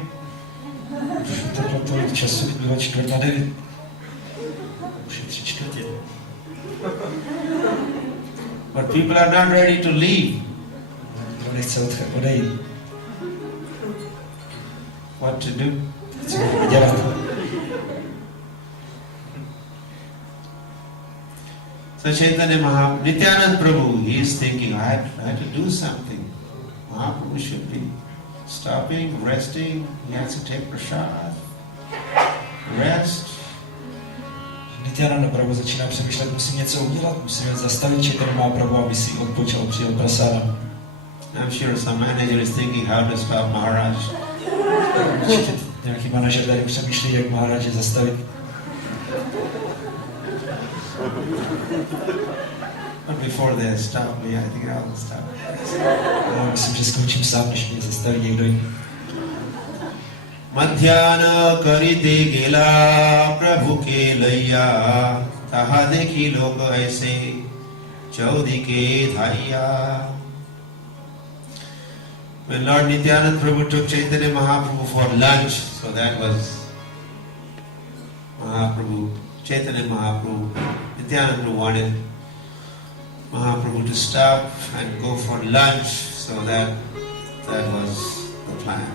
Tolik času bylo 8:45. Už je 3:45. But people are not ready to leave. Kdo nechce odejít. What to do? Co budeme dělat? So Chaitanya Mahaprabhu, Nityananda Prabhu, he is thinking, I had to do something. Mahaprabhu should be stopping, resting, he has to take prasad, rest. Nityananda Prabhu začíná přemýšlet, musím něco udělat, musíme zastavit Chaitanya Mahaprabhu, aby si odpočal, přijel prasáda. I'm sure some manager is thinking how to stop Maharaj. Určitě nějaký manažer tady přemýšlí, jak Maharaje zastavit. But before they stop me, I think I'll stop. Já myslím, že skončím sám, než mě zastaví někdo jiný. Caitanya-caritamrita Prabhu ke laya taha dekhi lok aise chaudi ke thaiya. When Lord Nityananda Prabhu took Chaitanya Mahaprabhu for lunch, so that was Mahaprabhu, Chaitanya Mahaprabhu. Nityananda Prabhu wanted Mahaprabhu to stop and go for lunch, so that was the plan.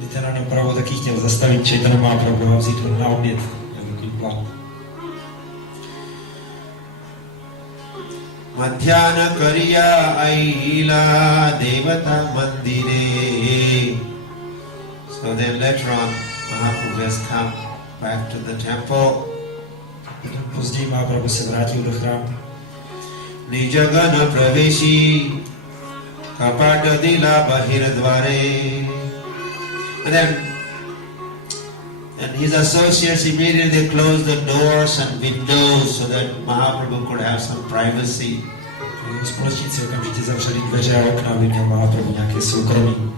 Nityananda Prabhu taky chtěl zastavit Chaitanya Mahaprabhu a vzít ho na oběd. Takový plán. Madhyana Kariya Aila Devata Mandire. So then later on, Mahaprabhu has come back to the temple. Později Mahaprabhu se vrátil do chrámu. Nijagana Praveshi Kapata Dila Bahirdvare. And his associates immediately closed the doors and windows so that Mahaprabhu could have some privacy. Společníci okamžitě zavřeli dveře a okna, aby měl Mahaprabhu nějaké soukromí.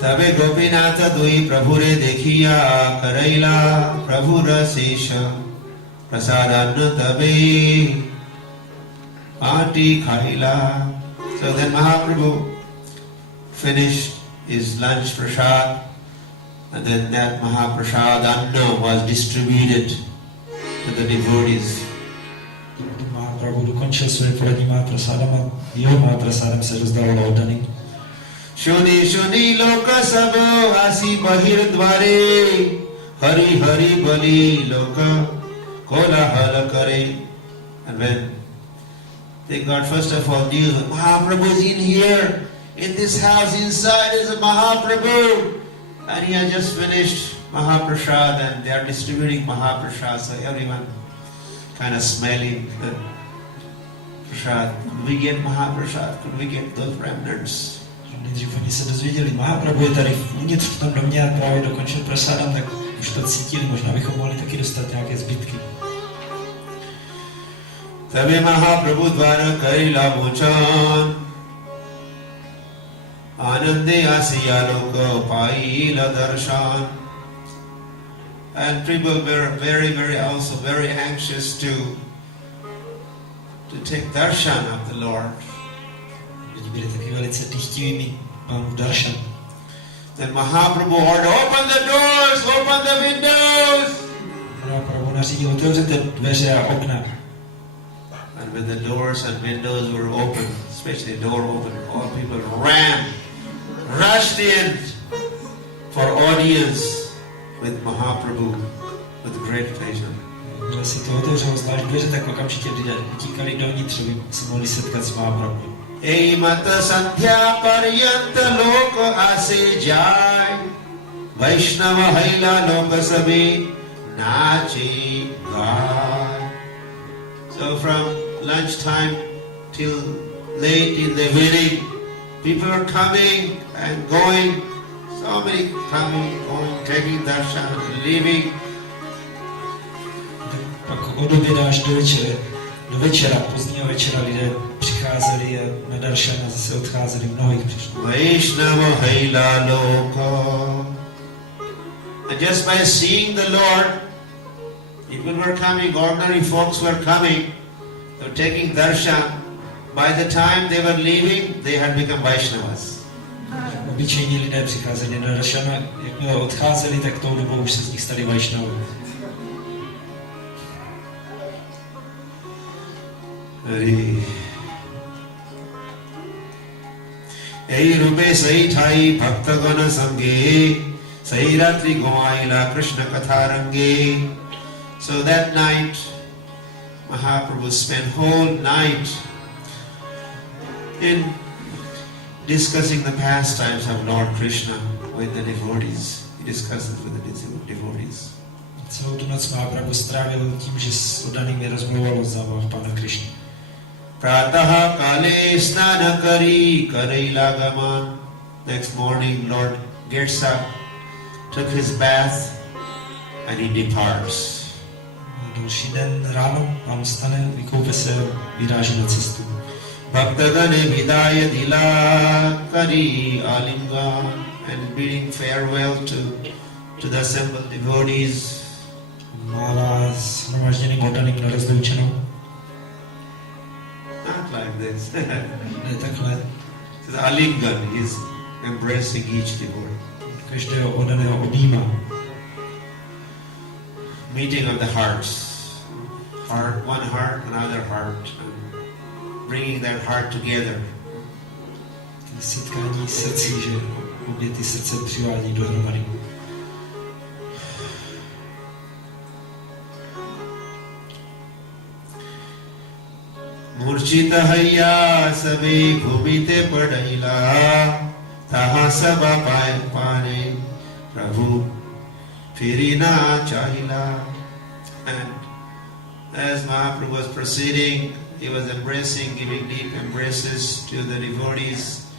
Tabe Gopinatha Dui Prabhure Dekhiya Karaila Prabhura Sesha Prasadanna Tabe Ati Khaila. So then Mahaprabhu finished his lunch prasad, and then that Mahaprasad Anna was distributed to the devotees. Mahaprabhu dokončil svoje poradní Mahaprasádem a jeho Mahaprasádem se rozdávalo oddaný. Shuni shuni loka sabo asi bahir dvare hari hari bali loka kolahal kare. And when they got first of all news, Mahaprabhu is in here, in this house inside is a Mahaprabhu, and he had just finished Mahaprasad and they are distributing Mahaprasad, so everyone kind of smelling the prasad. Could we get Mahaprasad? Could we get those remnants? Nejdřív oni se dozvěděli, Mahaprabhu je tady uvnitř v tom domě a právě dokončil prasádem, tak už to cítili, možná bychom mohli taky dostat nějaké zbytky. Tabe Mahaprabhu dvara karila mochan Anande asiya loka paila darshan. And people were very also very anxious to take darshan of the Lord. Lidi byli taky velice chtěli mít Pánu darshan. Then Mahaprabhu ordered, open the doors, open the windows. Mahaprabhu nařídil, otevřete dveře a okna. And when the doors and windows were open, especially the door open, all people ran, rushed in for audience with Mahaprabhu with great pleasure. Když si to otevřelo zvlášť dveře, tak okamžitě lidé utíkali dovnitř, aby se mohli setkat s Mahaprabhu. Ei mata sandhya paryanta loka ase jai Vaishnava haila loka sabe nache gai. So from lunchtime till late in the evening, people are coming and going. So many coming, going, taking darshan, leaving. Pak od oběda až do večera, pozdního večera lidé přicházeli na darshan a zase odcházeli, mnoho jich přišlo. Vaishnava haila loka And just by seeing the Lord, people were coming, ordinary folks were coming, they were taking darshan. By the time they were leaving, they had become Vaishnavas. Obyčejní lidé přicházeli na daršana, jakmile odcházeli, tak tou dobou už se z nich stali Vaishnavy. Hare. Ei rupe sai thai bhaktagana sange sai ratri goaila Krishna katharange. So that night, Mahaprabhu spent whole night in discussing the pastimes of Lord Krishna with the devotees. He discussed it with the devotees. Celou tu noc Mahaprabhu strávil tím, že s oddanými rozmluval o zábavách Pána Krishna. Prataha kale snana kari karailagaman. Next morning, Lord gets up, took his bath, and he departs. Další den ráno vám stane, vykoupe se, vyráží na cestu. Bhaktagane vidaya dila kari alinga, and bidding farewell to the assembled devotees. Mává shromážděným oddaným na rozloučenou. Not like this. Ne takhle. It's alingan. He's embracing each devotee. Každého oddaného objímá. Meeting of the hearts. One heart, another heart. Bringing that heart together. Setkání srdcí, že obě ty srdce přivádí dohromady. Murchita hayya sabe bhumite padaila taha sabha pane Prabhu firina chahila. And as Mahaprabhu was proceeding, he was embracing, giving deep embraces to the devotees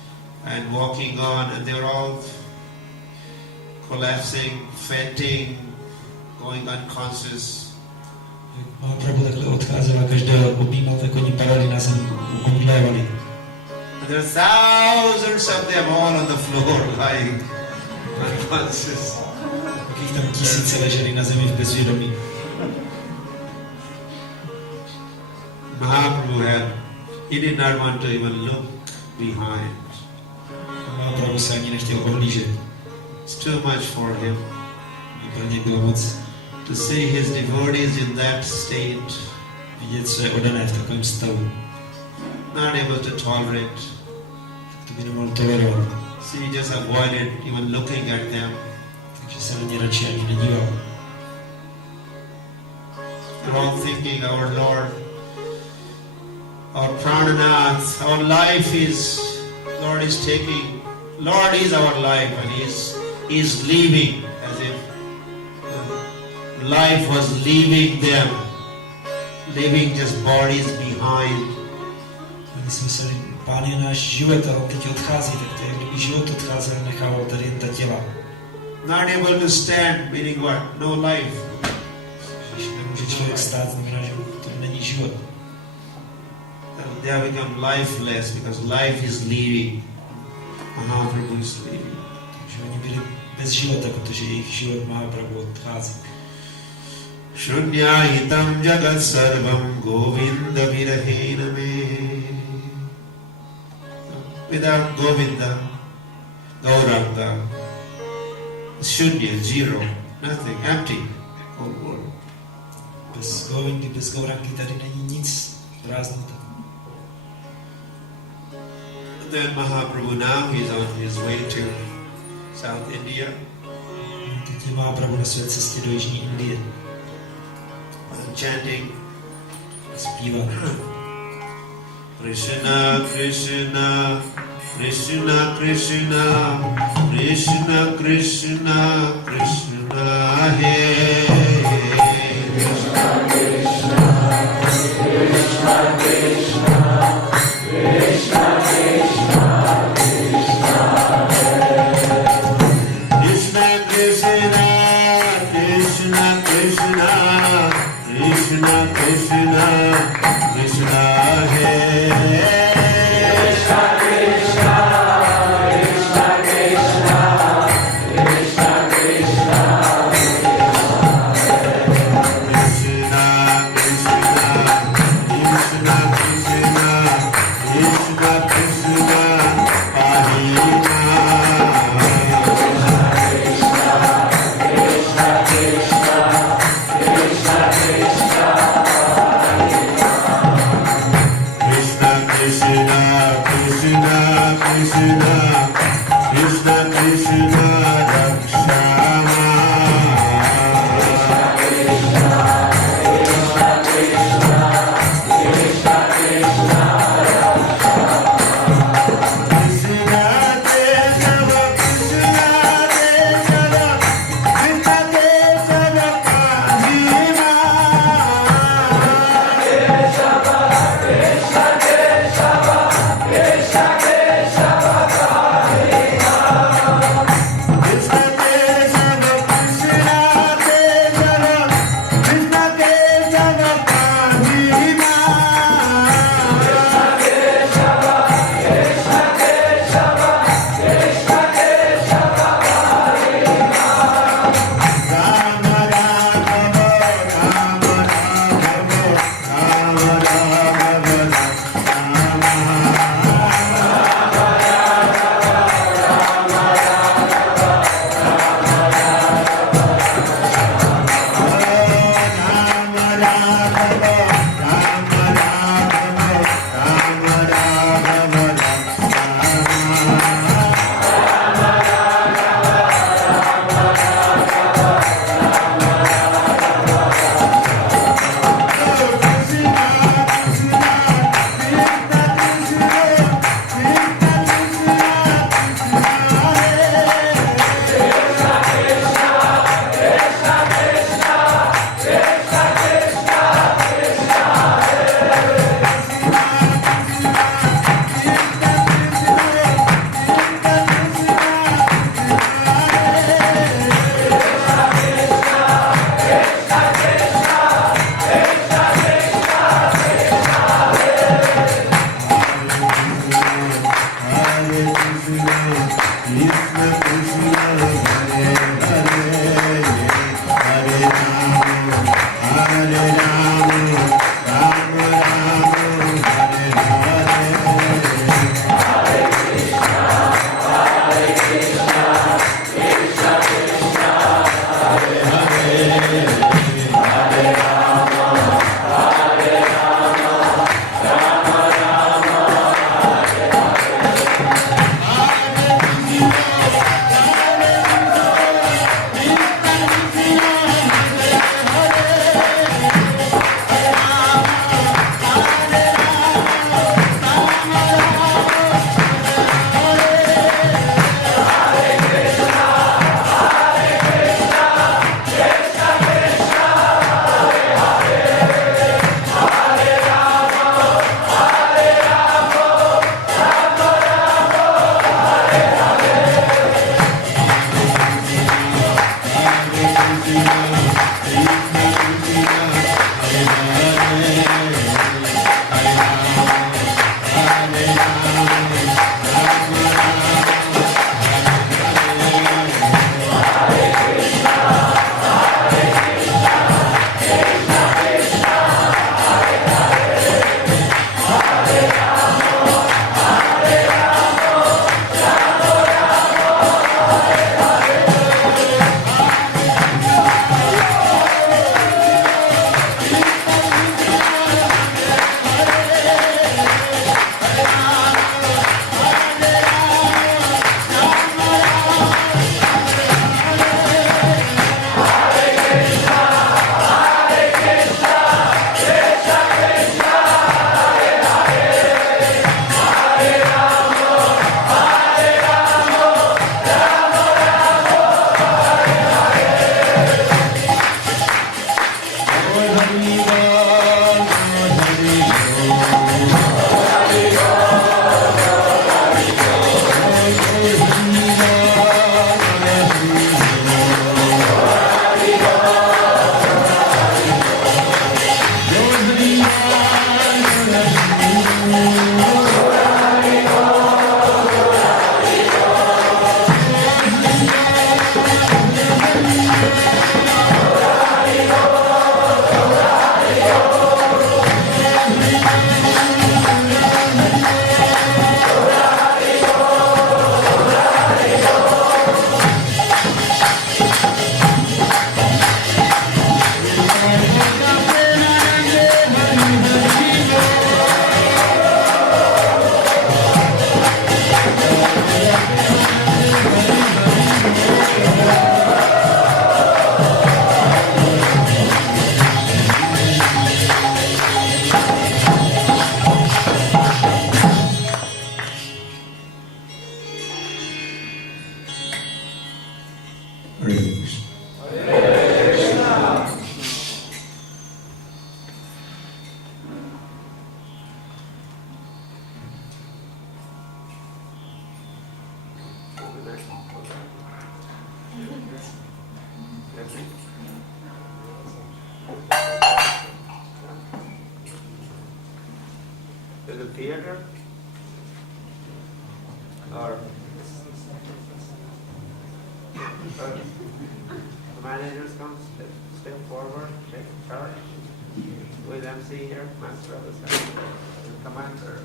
and walking on, and they were all collapsing, fainting, going unconscious. Mahaprabhu takhle odcházel a každého objímal, tak oni padali na zem, omdlévali. And there are thousands of them all on the floor lying unconscious. Takých tam tisíce leželi na zemi v bezvědomí. Mahaprabhu he did not want to even look behind. Mahaprabhu se ani nechtěl ohlížet. It's too much for him Pro něj bylo moc to see his devotees in that state, vidět své oddané v takovém stavu. not able to tolerate. To by nemohl tolerovat. So he just avoided even looking at them. Takže se na ně radši ani nedíval. They're all thinking, our Lord, our Prananath, our life is, Lord is taking, Lord is our life, and He is leaving, as if life was leaving them, leaving just bodies behind. Oni si mysleli, Pán je náš život a on teď odchází, tak to je, kdyby život odcházel, nechával tady jen ta těla. Not able to stand, meaning what? No life. Když nemůže člověk stát, znamená, že to není život. They have become lifeless because life is leaving. Mahaprabhu is leaving. Takže oni byli bez života, protože jejich život Mahaprabhu odchází. Shunyahitam jagat sarvam Govinda virahena me. Without Govinda, Gauranga, Shunya, zero, nothing, empty, whole world. Bez Govindy, bez Gaurangy tady není nic, prázdnota. Then Mahaprabhu now he's on his way to South India. Teď je Mahaprabhu na své cestě do Jižní Indie. Chanting Zpívá. Krishna, Krishna, Krishna, Krishna, Krishna, Krishna, Krishna, Hare. Krishna, Krishna, Krishna, Krishna, Krishna, Krishna, Krishna, Hare. Krishna, Krishna, Krishna, Krishna, Krishna, Krishna, Krishna, Hare. Krishna, Krishna, Krishna, Krishna, Krishna, To the theater? Or the managers come step forward, take charge. With MC here, master of the ceremony, commander.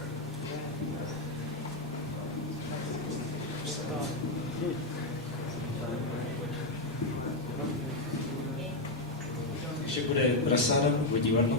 Ještě bude prasáda, bude divadlo.